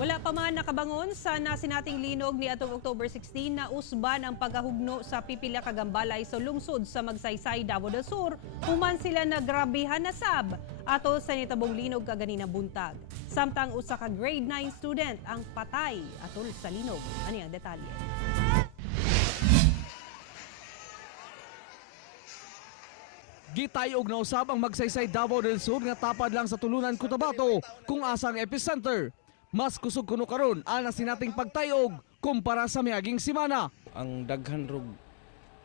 Wala pa man nakabangon sa nasinating linog ni atong October 16 na usban ang paghahugno sa pipila ka gambalay sa lungsod sa Magsaysay, Davao del Sur, human sila nagrabihan na sab ato sa nitabong linog kaganina buntag. Samtang usa ka grade 9 student ang patay atol sa linog. Ani ang detalye? Gitayog na usab ang Magsaysay, Davao del Sur nga tapad lang sa tulunan Cotabato kung asang epicenter. Mas kusog kuno karon ang nasinating pagtayog kumpara sa miaging semana. Ang daghan rog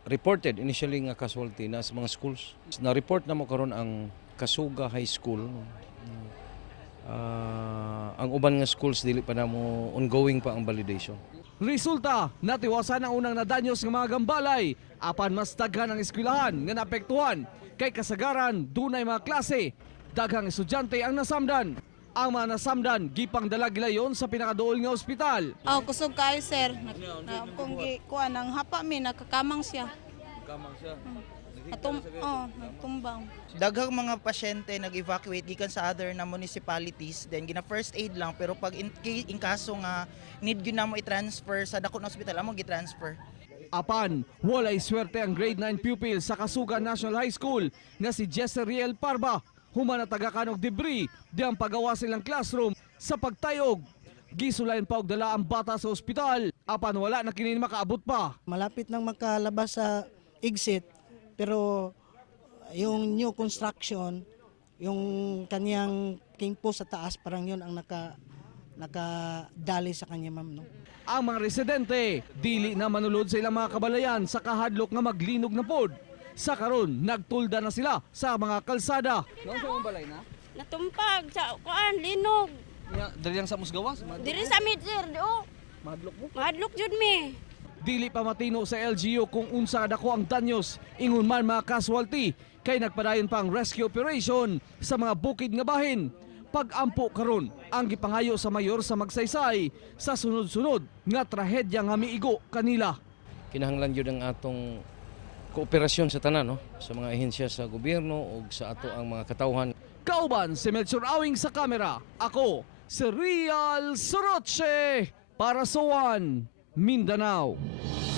reported initially nga casualty na sa mga schools. Na-report na mo karon ang Kasuga High School. Ang uban nga schools dili pa na mo ongoing pa ang validation. Resulta, natiwasan ang unang nadanyos ng mga gambalay, apan mas daghan ang eskwelahan nga naapektuhan. Kay kasagaran, dunay mga klase, daghang estudyante ang nasamdan. Ang mga nasamdan, gipang dalag gilayon sa pinakaduol nga ospital. Kusog kayo, sir. Kung kuha ng hapa mi, nakakamang siya. Kamang siya. Nagtumbang. Daghang mga pasyente nag-evacuate gikan sa other na municipalities, then gina first aid lang, pero pag in kaso nga need gyud namo i-transfer sa dako na ospital, amo gi-transfer. Apan, walay swerte ang grade 9 pupil sa Kasuga National High School nga si Jesseriel Parba. Human na taga-kanog debris di ang pagawa silang classroom sa pagtayog. Gisulayan pa og dala ang bata sa ospital, apan wala na kini makaabot pa. Malapit nang makalabas sa exit, pero yung new construction, yung kaniyang kimpo sa taas, parang yun ang nakadali sa kanya, ma'am. No? Ang mga residente, dili na manulod sa ilang mga kabalayan sa kahadlok nga maglinog na pod. Sa karon, nagtulda na sila sa mga kalsada. Noon sa mong balay na? Natumpag sa kuan linog. Dali lang sa musgawas? Diri sa mid, sir. Madlok mo? Mahadlok jud mi. Dili pa matino sa LGU kung unsa dako ang danyos, ingon man mga casualty, kay nagpadayon pa ang rescue operation sa mga bukid nga bahin. Pag-ampo karon ang gipangayo sa mayor sa Magsaysay sa sunod-sunod nga trahedya nga miigo kanila. Kinahanglan yun ang atong kooperasyon sa tanan, no? Sa mga ahensya sa gobyerno o sa ato ang mga katawhan. Kauban si Melchor Awing sa kamera. Ako, si Real Soroche para sa One Mindanao.